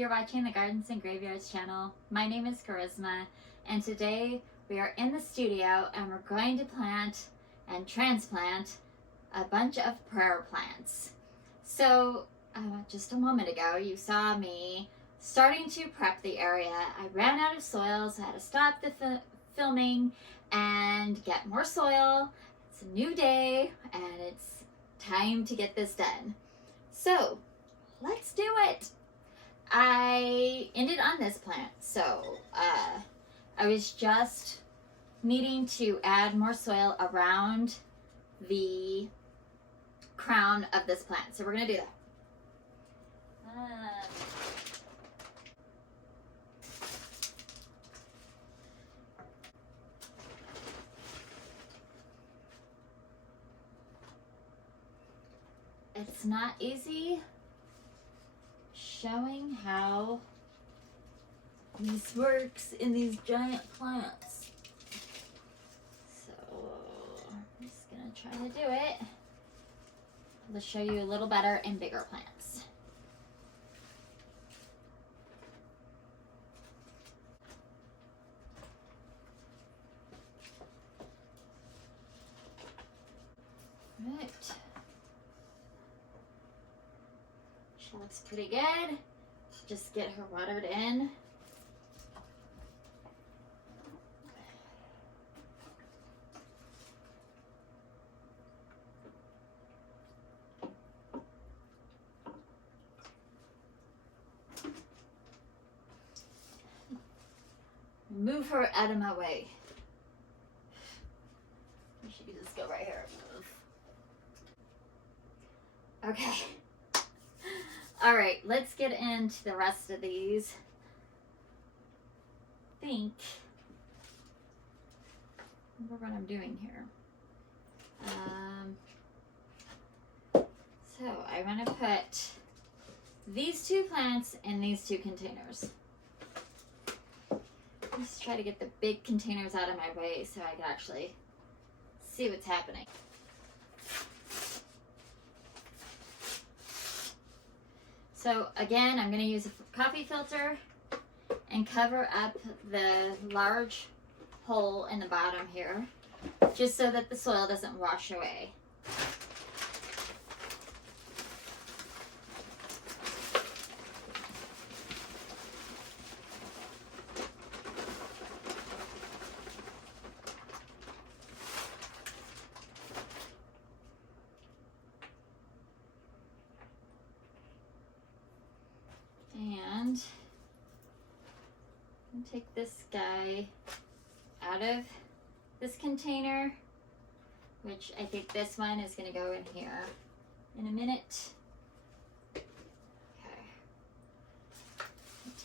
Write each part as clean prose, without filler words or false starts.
You're watching the Gardens and Graveyards channel. My name is Charisma, and today we are in the studio and we're going to plant and transplant a bunch of prayer plants. So just a moment ago you saw me starting to prep the area. I ran out of soil, so I had to stop the filming and get more soil. It's a new day and it's time to get this done. So let's do it. I ended on this plant, so I was just needing to add more soil around the crown of this plant. So we're gonna do that. It's not easy showing how this works in these giant plants. So I'm just gonna try to do it. Let's show you a little better in bigger plants. Right. She looks pretty good. Just get her watered in. Move her out of my way. She could just go right here and move. Okay. All right, let's get into the rest of these. I remember what I'm doing here. So I'm gonna put these two plants in these two containers. Let's try to get the big containers out of my way so I can actually see what's happening. So again, I'm going to use a coffee filter and cover up the large hole in the bottom here, just so that the soil doesn't wash away. And take this guy out of this container, which I think this one is going to go in here in a minute. Okay.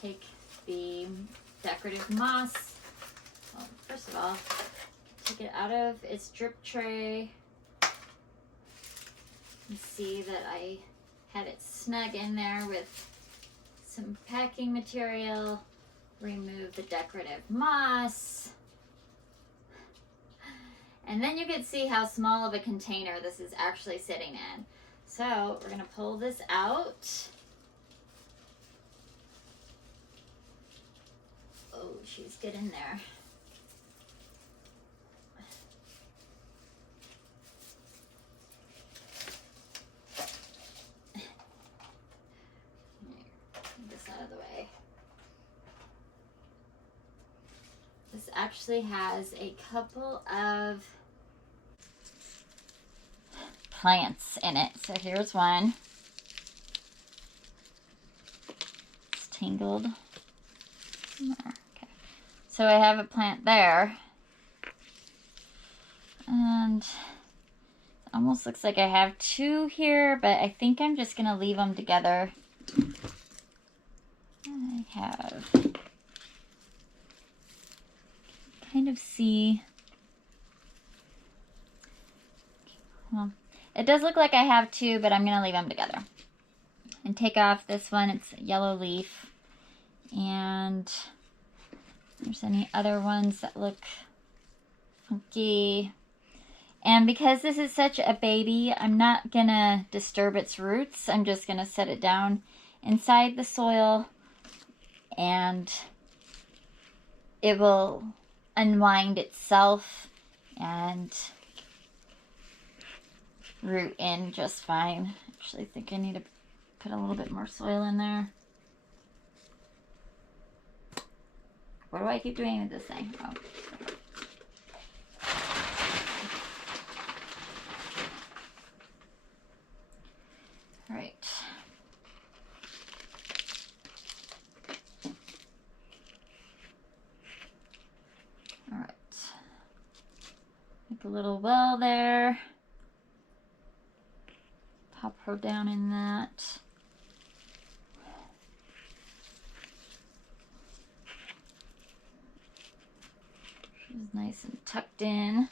Take the decorative moss. Well, first of all, take it out of its drip tray. You see that I had it snug in there with some packing material. Remove the decorative moss. And then you can see how small of a container this is actually sitting in. So we're gonna pull this out. Oh, she's good in there. Out of the way. This actually has a couple of plants in it. So here's one. It's tangled. Okay. So I have a plant there. And it almost looks like I have two here, but I think I'm just going to leave them together. I have kind of see, well, it does look like I have two, but I'm going to leave them together and take off this one. It's a yellow leaf, and there's any other ones that look funky. And because this is such a baby, I'm not going to disturb its roots. I'm just going to set it down inside the soil and it will unwind itself and root in just fine. Actually, I think I need to put a little bit more soil in there. What do I keep doing with this thing? Oh. All right. All right. Make a little well there. Pop her down in that. She's nice and tucked in.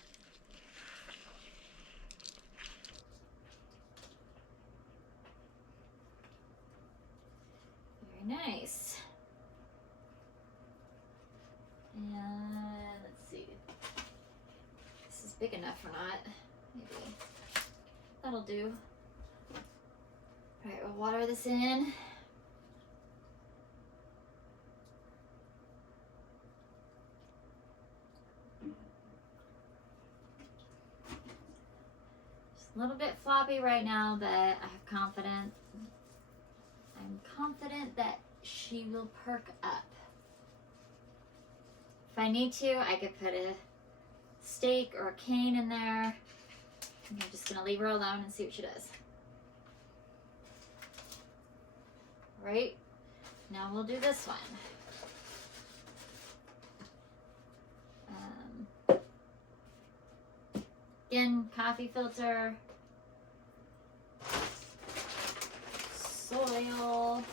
Very nice. And let's see. This is big enough or not. Maybe that'll do. All right, we'll water this in. Just a little bit floppy right now, but I'm confident that she will perk up. If I need to, I could put a stake or a cane in there. I'm just gonna leave her alone and see what she does. Right, now we'll do this one. Again, coffee filter, soil,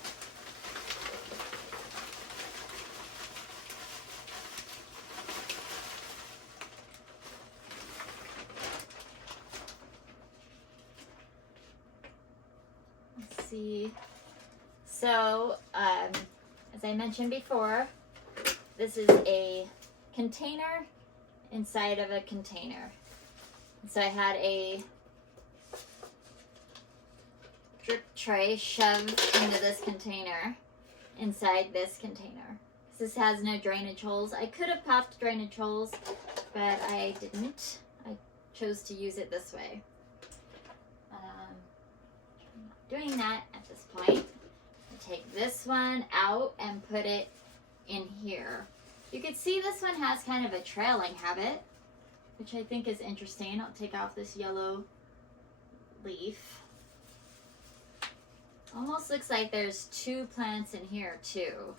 let's see. So, as I mentioned before, this is a container inside of a container. So I had a drip tray shoved into this container, inside this container. This has no drainage holes. I could have popped drainage holes, but I didn't. I chose to use it this way. I'm not doing that at this point. Take this one out and put it in here. You can see this one has kind of a trailing habit, which I think is interesting. I'll take off this yellow leaf. Almost looks like there's two plants in here too.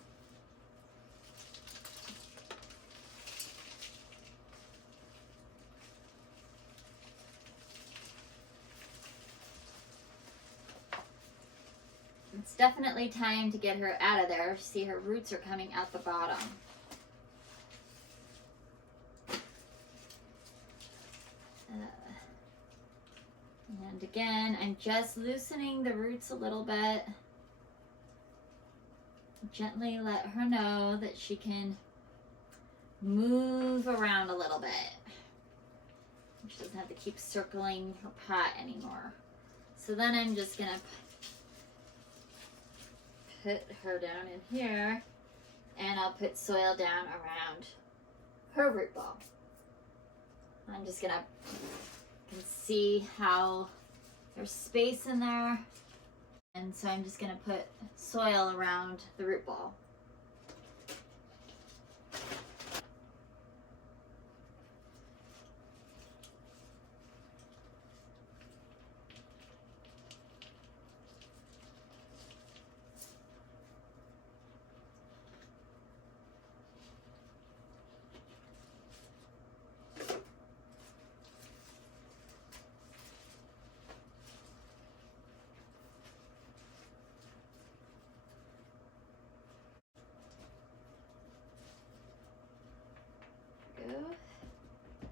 It's definitely time to get her out of there. See, her roots are coming out the bottom. And again, I'm just loosening the roots a little bit. Gently let her know that she can move around a little bit. She doesn't have to keep circling her pot anymore. So then I'm just gonna put her down in here, and I'll put soil down around her root ball. I'm just gonna, you can see how there's space in there, and so I'm just gonna put soil around the root ball.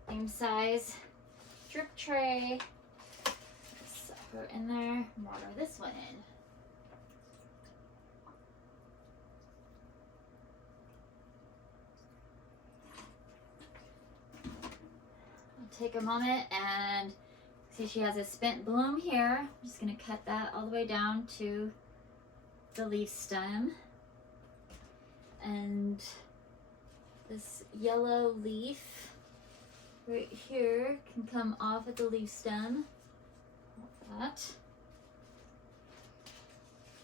Same size drip tray. Set her in there. Water this one in. I'll take a moment and see she has a spent bloom here. I'm just going to cut that all the way down to the leaf stem. And this yellow leaf right here can come off at the leaf stem. Like that.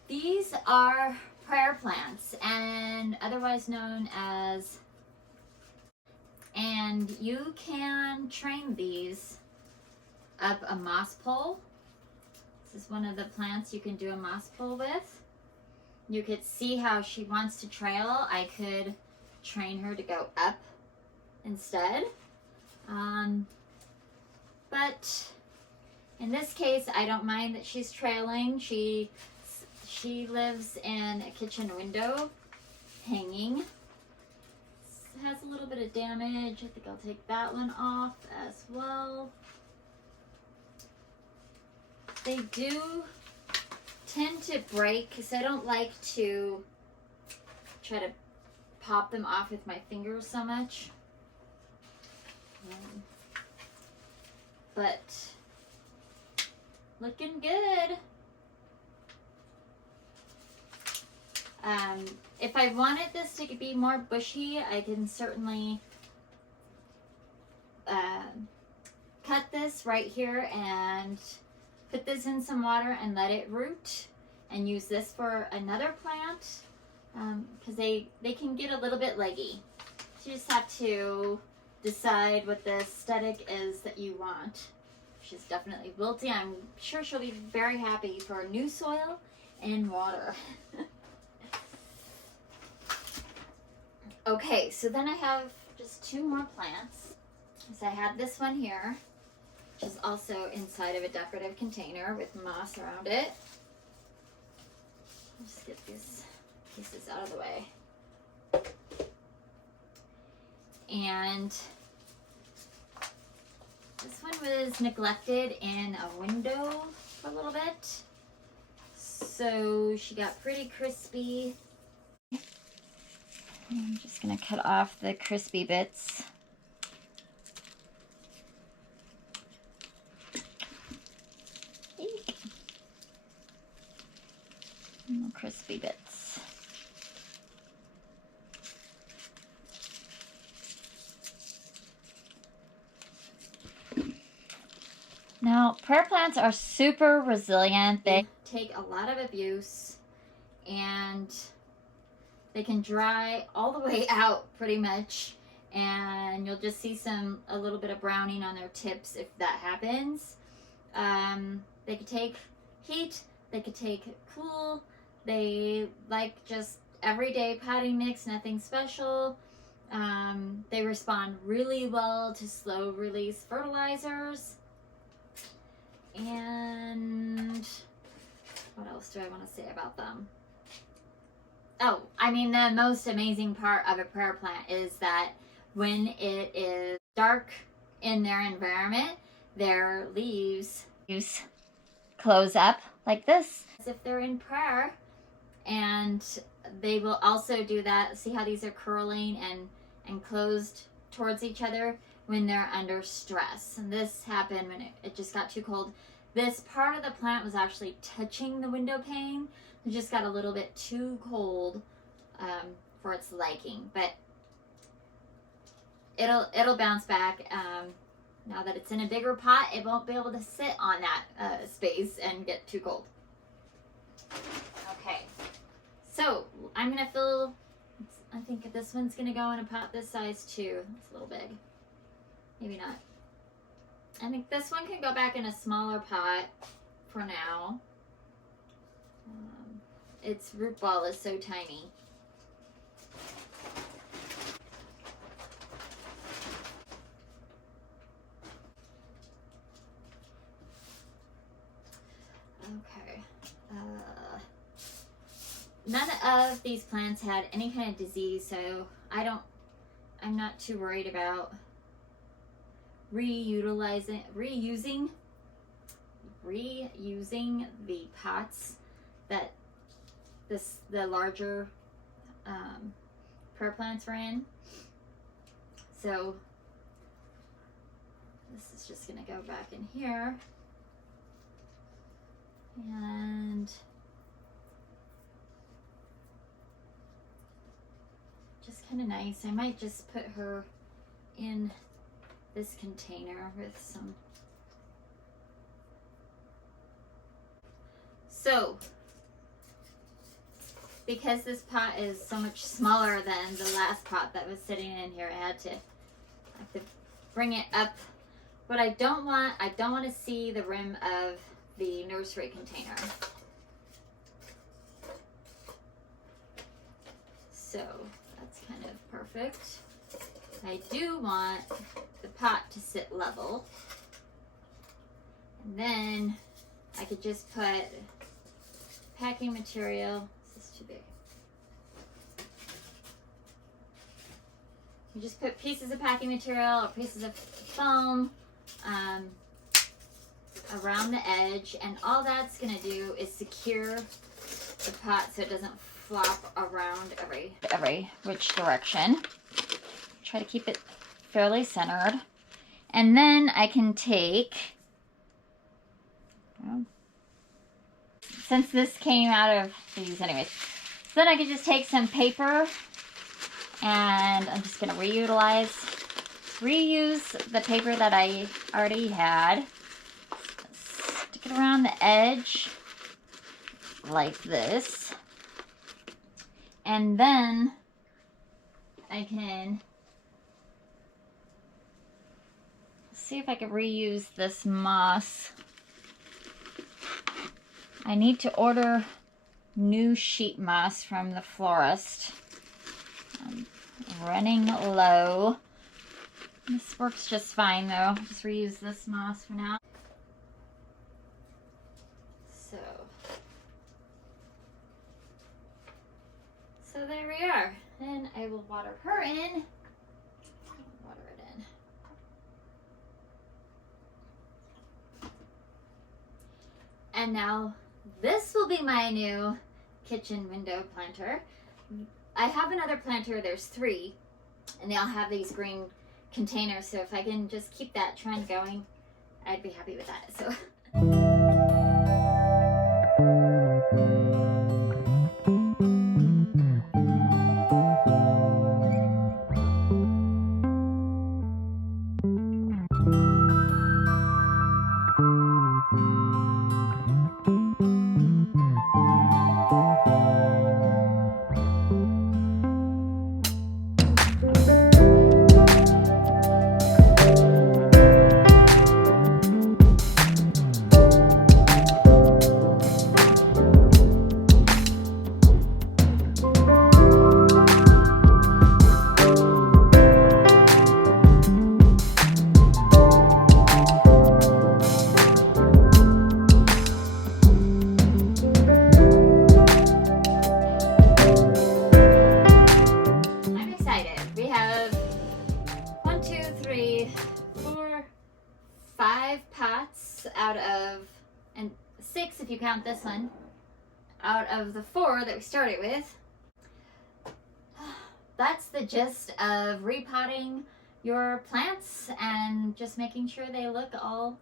These are prayer plants, and otherwise known as, and you can train these up a moss pole. This is one of the plants you can do a moss pole with. You could see how she wants to trail. I could train her to go up instead. But in this case, I don't mind that she's trailing. She lives in a kitchen window hanging. It has a little bit of damage. I think I'll take that one off as well. They do tend to break, so I don't like to try to pop them off with my fingers so much. But looking good. If I wanted this to be more bushy, I can certainly cut this right here and put this in some water and let it root, and use this for another plant, because they can get a little bit leggy. So you just have to decide what the aesthetic is that you want. She's definitely wilty. I'm sure she'll be very happy for new soil and water. Okay, so then I have just two more plants. So I have this one here, which is also inside of a decorative container with moss around it. I'll just get these pieces out of the way. And this one was neglected in a window for a little bit. So she got pretty crispy. I'm just gonna cut off the crispy bits. Eek. Little crispy bits. Now, prayer plants are super resilient. They take a lot of abuse, and they can dry all the way out pretty much, and you'll just see a little bit of browning on their tips if that happens. They could take heat, they could take cool, they like just everyday potting mix, nothing special. They respond really well to slow release fertilizers. And what else do I want to say about them? Oh, I mean, the most amazing part of a prayer plant is that when it is dark in their environment, their leaves close up like this, as if they're in prayer. And they will also do that. See how these are curling and closed towards each other when they're under stress. And this happened when it just got too cold. This part of the plant was actually touching the window pane. It just got a little bit too cold for its liking, but it'll bounce back. Now that it's in a bigger pot, it won't be able to sit on that space and get too cold. Okay, so I'm gonna fill. I think this one's gonna go in a pot this size too. It's a little big. Maybe not. I think this one can go back in a smaller pot for now. Its root ball is so tiny. Okay. None of these plants had any kind of disease, so I'm not too worried about reusing the pots that the larger prayer plants were in. So this is just gonna go back in here, and kind of nice. I might just put her in this container with some. So, because this pot is so much smaller than the last pot that was sitting in here, I have to bring it up. What I don't want to see the rim of the nursery container. So that's kind of perfect. I do want the pot to sit level. And then I could just put packing material. This is too big. You just put pieces of packing material or pieces of foam around the edge, and all that's going to do is secure the pot so it doesn't flop around every which direction. Try to keep it fairly centered. And then I can take, since this came out of these anyways, so then I could just take some paper, and I'm just going to reuse the paper that I already had. Stick it around the edge like this. And then I can see if I can reuse this moss. I need to order new sheet moss from the florist. I'm running low. This works just fine though. I'll just reuse this moss for now. So there we are. Then I will water her in. Water it in. And now this will be my new kitchen window planter. I have another planter, there's 3, and they all have these green containers, so if I can just keep that trend going, I'd be happy with that. So out of, and 6 if you count this one, out of the 4 that we started with. That's the gist of repotting your plants and just making sure they look all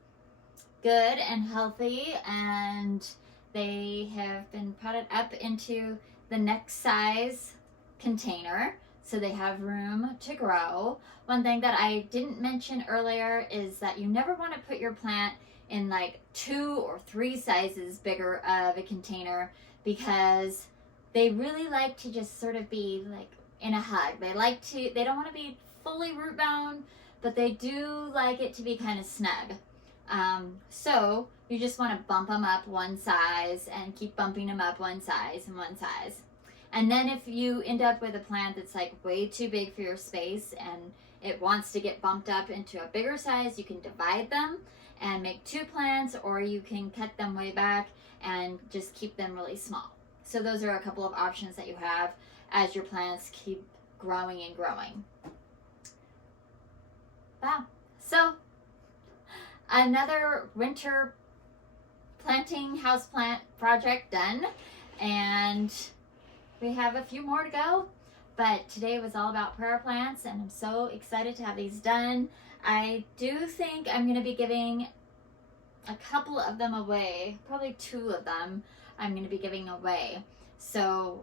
good and healthy, and they have been potted up into the next size container so they have room to grow. One thing that I didn't mention earlier is that you never want to put your plant in like 2 or 3 sizes bigger of a container, because they really like to just sort of be like in a hug. They don't want to be fully root bound, but they do like it to be kind of snug. So you just want to bump them up one size and keep bumping them up one size and one size. And then if you end up with a plant that's like way too big for your space and it wants to get bumped up into a bigger size, you can divide them and make 2 plants, or you can cut them way back and just keep them really small. So those are a couple of options that you have as your plants keep growing and growing. Wow. So another winter planting houseplant project done, and we have a few more to go, but today was all about prayer plants, and I'm so excited to have these done. I do think I'm going to be giving a couple of them away, probably 2 of them I'm going to be giving away. So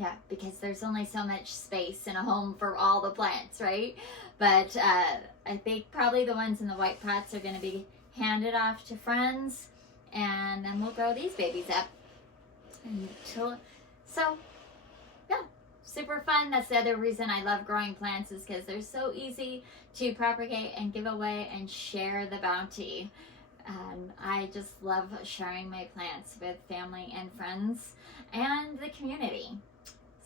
Yeah, because there's only so much space in a home for all the plants, right? But I think probably the ones in the white pots are going to be handed off to friends, and then we'll grow these babies up until, so yeah, super fun. That's the other reason I love growing plants, is because they're so easy to propagate and give away and share the bounty. I just love sharing my plants with family and friends and the community.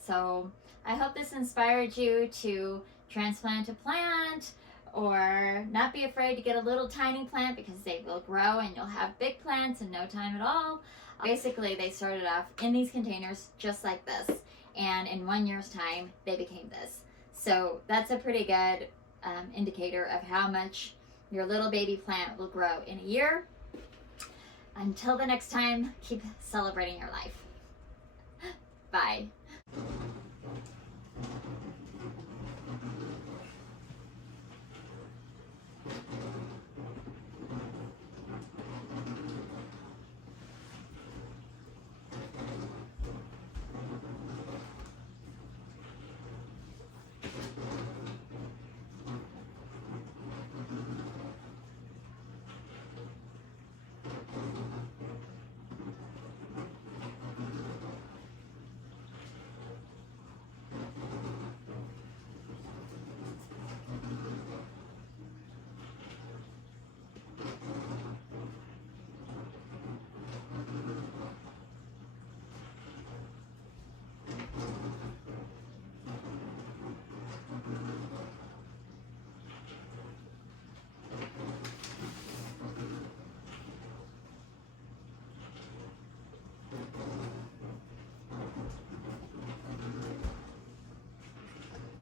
So I hope this inspired you to transplant a plant, or not be afraid to get a little tiny plant, because they will grow and you'll have big plants in no time at all. Basically, they started off in these containers just like this, and in 1 year's time they became this. So that's a pretty good indicator of how much your little baby plant will grow in a year. Until the next time, keep celebrating your life. Bye.